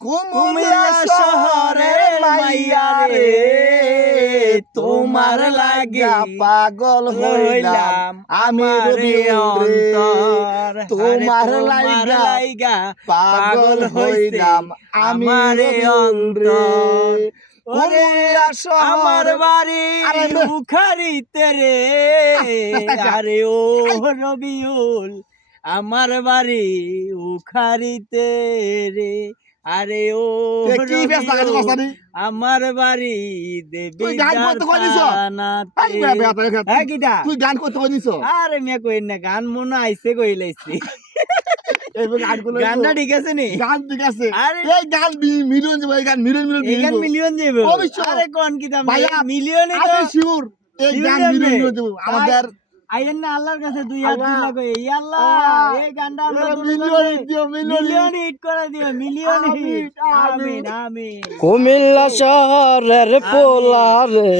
কুমিল্লা শহরের মাইয়া রে, তোমার লাগা পাগল হইলাম আমি অন্তর। তোমার লাইগা পাগল হইলাম আমি অন্তর। কুমিল্লা আমার বাড়ি উখারিতে রে, আরে ও রবিউল আমার বাড়ি উখারিতে রে, আরে ও রবিউল আমার বাড়ি দেবী তুই গান করতে কইনিস আরে মিয়া কই না গান মনে আইছে কই লাইছি গানটা ঠিক আছে নি গান ঠিক আছে আরে এই গান মিলিয়ন যাবে এই গান মিলিয়ন যাবে অবশ্যই। আরে কোন কি দাম ভাইয়া, মিলিয়নে তো আমি শিওর এই গান মিলিয়ন যাবে আমাদের আইয়েন না আল্লাহর কাছে দুই হাত আল্লাহ। দিলা কই এই আল্লাহ আল্লাহ। এই গানটা আমরা মিলিয়ন দিও মিলিয়ন হিট করে দিও মিলিয়ন হিট আমিন, আমিন আমিন কুমিল্লা শহরের পোলা রে